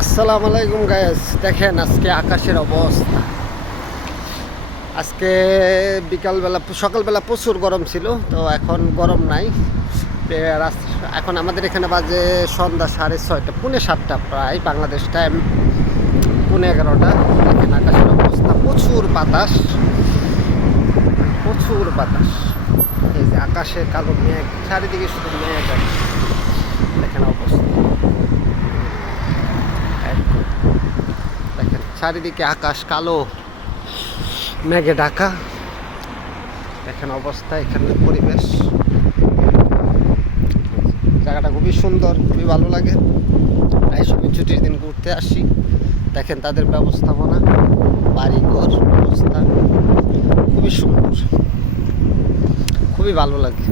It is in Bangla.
আসসালামু আলাইকুম গাইস, দেখেন আজকে আকাশের অবস্থা। আজকে সকালবেলা প্রচুর গরম ছিল, তো এখন গরম নাই। এখন আমাদের এখানে বাজে সন্ধ্যা 6:30, 6:45 প্রায় বাংলাদেশ টাইম 11:30। দেখেন আকাশের অবস্থা, প্রচুর বাতাস। এই যে আকাশে কালো মেঘ, চারিদিকে শুধু মেঘ আছে। দেখেন অবস্থা, দেখেন চারিদিকে আকাশ কালো মেঘে ঢাকা। দেখেন অবস্থা, এখানের পরিবেশ, জায়গাটা খুবই সুন্দর, খুবই ভালো লাগে। এই সময় ছুটির দিন ঘুরতে আসি। দেখেন তাদের ব্যবস্থাপনা, বাড়িঘর অবস্থা খুবই সুন্দর, খুবই ভালো লাগে।